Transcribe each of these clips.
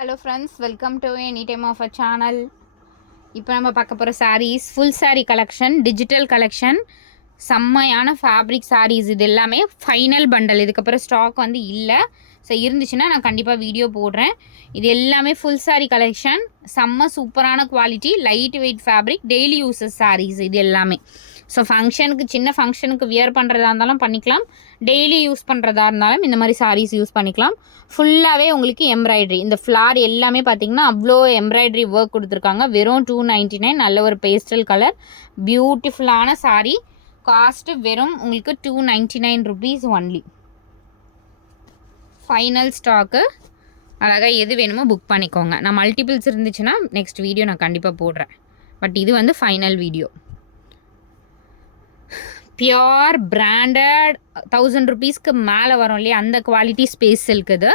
Hello friends, welcome to any time of a channel. இப்போ நம்ம பார்க்க போகிற saris full sari collection, digital collection, செம்மையான ஃபேப்ரிக் சாரீஸ். இது எல்லாமே ஃபைனல் பண்டல். இதுக்கப்புறம் ஸ்டாக் வந்து இல்லை. ஸோ இருந்துச்சுன்னா நான் கண்டிப்பாக வீடியோ போடுறேன். இது எல்லாமே ஃபுல் சாரீ கலெக்ஷன், செம்ம சூப்பரான quality, light weight fabric, daily uses saris இது எல்லாமே. ஸோ ஃபங்க்ஷனுக்கு, சின்ன ஃபங்க்ஷனுக்கு வியர் பண்ணுறதா இருந்தாலும் பண்ணிக்கலாம், டெய்லி யூஸ் பண்ணுறதா இருந்தாலும் இந்த மாதிரி சாரீஸ் யூஸ் பண்ணிக்கலாம். ஃபுல்லாகவே உங்களுக்கு எம்ப்ராய்டரி, இந்த ஃப்ளார் எல்லாமே பார்த்தீங்கன்னா அவ்வளோ எம்ப்ராய்டரி ஒர்க் கொடுத்துருக்காங்க. வெறும் 299. நல்ல ஒரு பேஸ்டல் கலர், பியூட்டிஃபுல்லான சாரீ. காஸ்ட்டு வெறும் உங்களுக்கு 299 ருபீஸ் ஒன்லி. Final stock. அழகாக எது வேணுமோ புக் பண்ணிக்கோங்க. நான் மல்டிபிள்ஸ் இருந்துச்சுன்னா நெக்ஸ்ட் வீடியோ நான் கண்டிப்பாக போடுறேன். பட் இது வந்து ஃபைனல் வீடியோ. பியோர் பிராண்டட் 1000 ருபீஸ்க்கு மேலே வரும் இல்லையா, அந்த குவாலிட்டி ஸ்பேஸ் இருக்குது.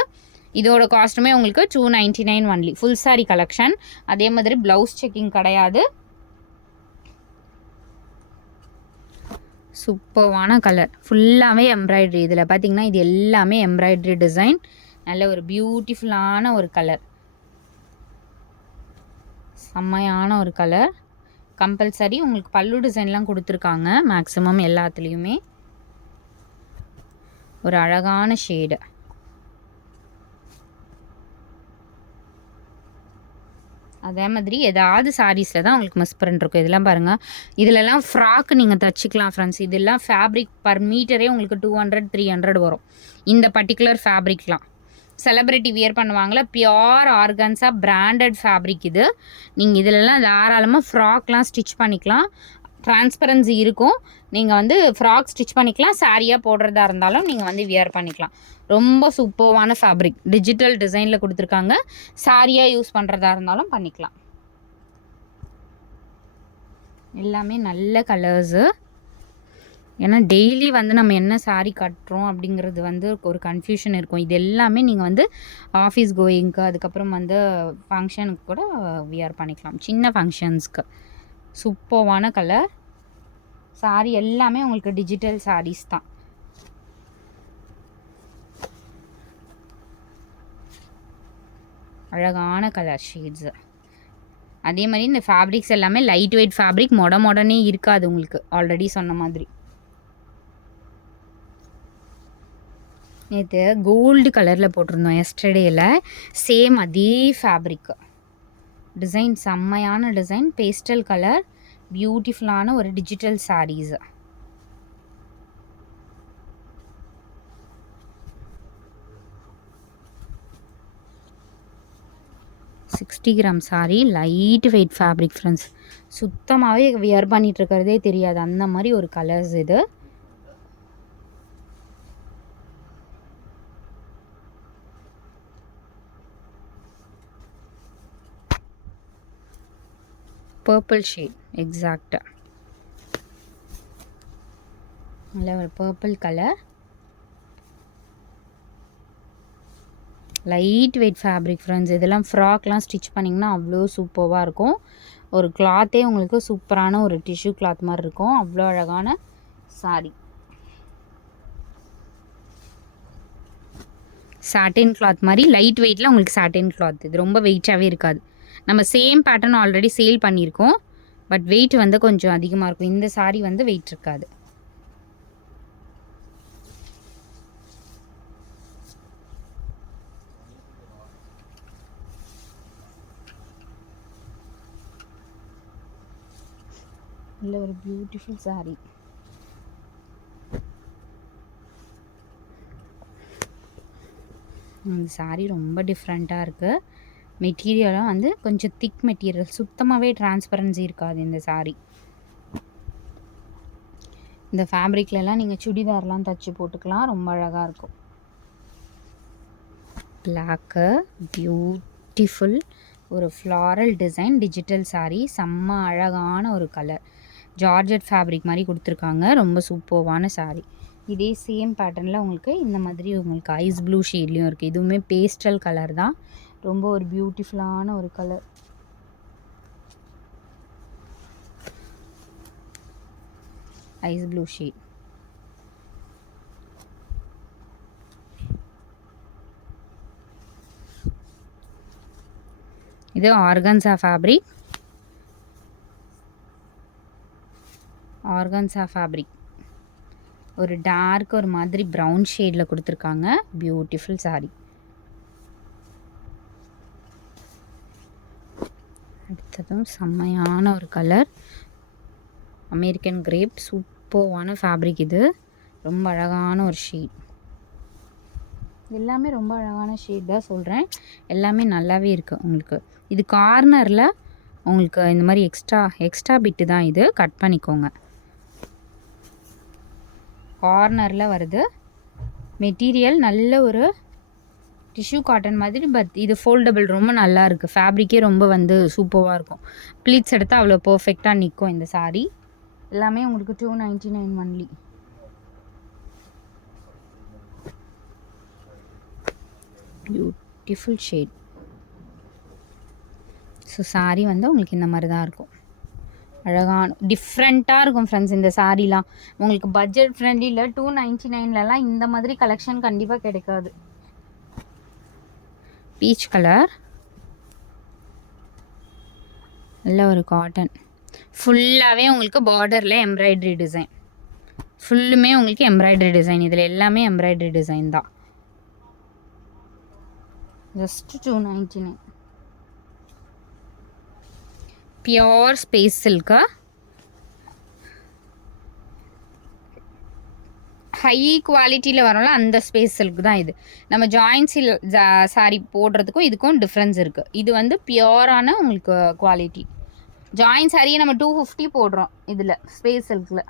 இதோட காஸ்ட்டுமே உங்களுக்கு 299 ஒன்லி. Full sari collection. அதே மாதிரி ப்ளவுஸ் செக்கிங் கிடையாது. சூப்பர்வான கலர், ஃபுல்லாகவே எம்ப்ராய்டரி. இதில் பார்த்தீங்கன்னா இது எல்லாமே எம்ப்ராய்டரி டிசைன். நல்ல ஒரு பியூட்டிஃபுல்லான ஒரு கலர், செம்மையான ஒரு கலர். கம்பல்சரி உங்களுக்கு பல்லு டிசைன்லாம் கொடுத்துருக்காங்க மேக்ஸிமம் எல்லாத்துலேயுமே. ஒரு அழகான ஷேடு. அதே மாதிரி ஏதாவது சாரீஸில் தான் உங்களுக்கு மிஸ் பண்ணிருக்கும். இதெல்லாம் பாருங்கள், இதிலெல்லாம் ஃப்ராக் நீங்கள் தச்சுக்கலாம் ஃப்ரெண்ட்ஸ். இதெல்லாம் ஃபேப்ரிக் பர் மீட்டரே உங்களுக்கு 200 300 வரும். இந்த பர்டிகுலர் ஃபேப்ரிக்லாம் செலிப்ரிட்டி வியர் பண்ணுவாங்களா, பியோர் ஆர்கன்ஸா பிராண்டட் ஃபேப்ரிக் இது. நீங்கள் இதிலெல்லாம் தாராளமாக ஃப்ராக்லாம் ஸ்டிச் பண்ணிக்கலாம். டிரான்ஸ்பரன்சி இருக்கும். நீங்கள் வந்து ஃப்ராக் ஸ்டிச் பண்ணிக்கலாம், சாரியாக போடுறதா இருந்தாலும் நீங்கள் வந்து வியர் பண்ணிக்கலாம். ரொம்ப சூப்பர்வான ஃபேப்ரிக், டிஜிட்டல் டிசைனில் கொடுத்துருக்காங்க. சாரியாக யூஸ் பண்ணுறதா இருந்தாலும் பண்ணிக்கலாம். எல்லாமே நல்ல கலர்ஸு. ஏன்னா டெய்லி வந்து நம்ம என்ன சாரீ கட்டுறோம் அப்படிங்கிறது வந்து ஒரு கன்ஃபியூஷன் இருக்கும். இது எல்லாமே நீங்கள் வந்து ஆஃபீஸ் கோயிங்க்கு, அதுக்கப்புறம் வந்து ஃபங்க்ஷனுக்கு கூட வியர் பண்ணிக்கலாம். சின்ன ஃபங்க்ஷன்ஸ்க்கு சூப்பர்வான கலர். சாரீ எல்லாமே உங்களுக்கு டிஜிட்டல் சாரீஸ் தான். அழகான கலர் ஷேட்ஸு. அதே மாதிரி இந்த ஃபேப்ரிக்ஸ் எல்லாமே லைட் வெயிட் ஃபேப்ரிக், மொடனே இருக்காது உங்களுக்கு, ஆல்ரெடி சொன்ன மாதிரி. நேற்று கோல்டு கலரில் போட்டிருந்தோம் எஸ்டர்டேயில், சேம் அதே ஃபேப்ரிக்கு. டிசைன் செம்மையான டிசைன், பேஸ்டல் கலர், பியூட்டிஃபுல்லான ஒரு digital saris. $60 gram sari, light weight fabric friends. சுத்தமாகவே வியர் பண்ணிகிட்ருக்கிறதே தெரியாது, அந்த மாதிரி ஒரு கலர்ஸ் இது. பர்பிள் ஷேட் எக்ஸாக்டாக, நல்ல ஒரு purple colour, light weight fabric friends. இதெல்லாம் ஃப்ராக்லாம் ஸ்டிச் பண்ணிங்கன்னா அவ்வளோ சூப்பராக இருக்கும். ஒரு கிளாத்தே உங்களுக்கு சூப்பரான ஒரு டிஷ்யூ கிளாத் மாதிரி இருக்கும். அவ்வளோ அழகான சாரீ. சாட்டின் கிளாத் மாதிரி லைட் வெயிட்டில் உங்களுக்கு சாட்டின் கிளாத். இது ரொம்ப வெயிட்டாகவே இருக்காது. நம்ம சேம் பேட்டர்ன் ஆல்ரெடி சேல் பண்ணியிருக்கோம், பட் வெயிட் வந்து கொஞ்சம் அதிகமாக இருக்கும். இந்த சாரீ வந்து வெயிட் இருக்காது. நல்ல ஒரு பியூட்டிஃபுல் சாரீ. இந்த சாரீ ரொம்ப டிஃப்ரெண்ட்டாக இருக்குது. மெட்டீரியலும் வந்து கொஞ்சம் திக் மெட்டீரியல், சுத்தமாகவே டிரான்ஸ்பரன்சி இருக்காது இந்த சாரீ. இந்த ஃபேப்ரிக்லலாம் நீங்கள் சுடிதார்லாம் தச்சு போட்டுக்கலாம், ரொம்ப அழகாக இருக்கும். பிளாக்கு, பியூட்டிஃபுல் ஒரு ஃப்ளாரல் டிசைன், டிஜிட்டல் சாரீ, செம்ம அழகான ஒரு கலர். ஜார்ஜெட் ஃபேப்ரிக் மாதிரி கொடுத்துருக்காங்க, ரொம்ப சூப்பர்வான சாரீ. இதே சேம் பேட்டர்னில் உங்களுக்கு இந்த மாதிரி உங்களுக்கு ஐஸ் ப்ளூ ஷேட்லேயும் இருக்குது. இதுவுமே பேஸ்டல் கலர் தான், ரொம்ப ஒரு பியூட்டிஃபுல்லான ஒரு கலர். Ice blue shade. இது ஆர்கன்ஸா ஃபேப்ரிக். ஆர்கன்ஸா ஃபேப்ரிக் ஒரு டார்க் ஒரு மாதிரி ப்ரௌன் ஷேடில் கொடுத்துருக்காங்க. பியூட்டிஃபுல் சாரீ. அடுத்ததும் செம்மையான ஒரு கலர் அமெரிக்கன் கிரேப். சூப்பர்வான ஃபேப்ரிக். இது ரொம்ப அழகான ஒரு ஷேட். எல்லாமே ரொம்ப அழகான ஷேட் தான் சொல்கிறேன். எல்லாமே நல்லாவே இருக்குது உங்களுக்கு. இது கார்னரில் உங்களுக்கு இந்த மாதிரி எக்ஸ்ட்ரா பிட்டு தான். இது கட் பண்ணிக்கோங்க. கார்னரில் வருது. மெட்டீரியல் நல்ல ஒரு டிஷ்யூ காட்டன் மாதிரி. பட் இது ஃபோல்டபுள். ரொம்ப நல்லா இருக்குது. ஃபேப்ரிக்கே ரொம்ப வந்து சூப்பராக இருக்கும். ப்ளீட்ஸ் எடுத்தால் அவ்வளோ பர்ஃபெக்டாக நிற்கும் இந்த சாரீ. எல்லாமே உங்களுக்கு 299 only. Beautiful shade. So sari வந்து உங்களுக்கு இந்த மாதிரி தான் இருக்கும். அழகான டிஃப்ரெண்ட்டாக இருக்கும் ஃப்ரெண்ட்ஸ் இந்த சாரீலாம். உங்களுக்கு பட்ஜெட் ஃப்ரெண்ட்லியில் 299லலாம் இந்த மாதிரி கலெக்ஷன் கண்டிப்பாக கிடைக்காது. Peach colour. நல்ல ஒரு காட்டன். ஃபுல்லாகவே உங்களுக்கு பார்டரில் எம்ப்ராய்டரி டிசைன். ஃபுல்லுமே உங்களுக்கு எம்ப்ராய்டரி டிசைன். இதில் எல்லாமே எம்ப்ராய்டரி டிசைன் தான். Just 299. Pure space Chilika. High குவாலிட்டியில் வரோம்ல அந்த ஸ்பேஸ் சில்க் தான் இது. நம்ம ஜாயின்ட் சாரி போடுறதுக்கும் இதுக்கும் டிஃப்ரென்ஸ் இருக்குது. இது வந்து பியோரான உங்களுக்கு குவாலிட்டி. ஜாயின்ட் சாரியை நம்ம 250 போடுறோம் இதில் ஸ்பேஸ் சில்கில்.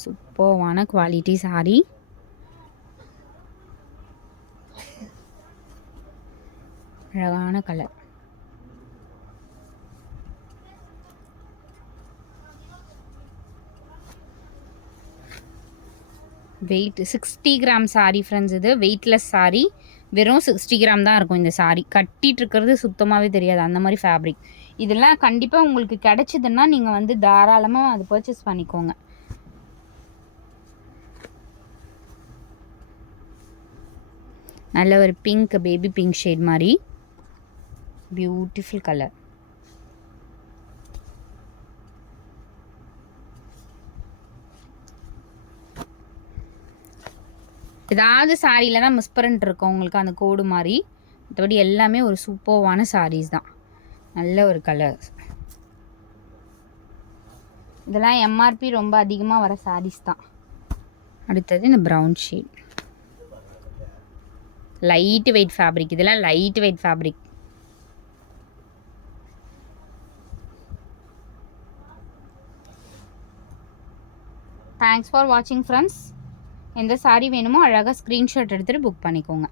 சூப்பர்வான குவாலிட்டி சாரி. அழகான colour. Weight 60 gram sari friends. இது வெயிட்லெஸ் சாரி. வெறும் 60 கிராம் தான் இருக்கும் இந்த சாரி. கட்டிகிட்டு இருக்கிறது சுத்தமாகவே தெரியாது அந்த மாதிரி ஃபேப்ரிக். இதெல்லாம் கண்டிப்பாக உங்களுக்கு கிடைச்சிதுன்னா நீங்கள் வந்து தாராளமாக அது பர்ச்சேஸ் பண்ணிக்கோங்க. நல்ல ஒரு பிங்க், பேபி பிங்க் ஷேட் மாதிரி. Beautiful colour. ஏதாவது சாரியில் தான் மிஸ்பிரண்ட் இருக்கும் உங்களுக்கு அந்த கோடு மாதிரி. மற்றபடி எல்லாமே ஒரு சூப்பர்வான சாரீஸ் தான். நல்ல ஒரு கலர். இதெல்லாம் எம்ஆர்பி ரொம்ப அதிகமாக வர சாரீஸ் தான். அடுத்தது இந்த brown shade. Light weight fabric. இதெல்லாம் light weight fabric. Thanks for வாட்சிங் ஃப்ரெண்ட்ஸ். எந்த சாரீ வேணுமோ அழகாக ஸ்க்ரீன்ஷாட் எடுத்துகிட்டு புக் பண்ணிக்கோங்க.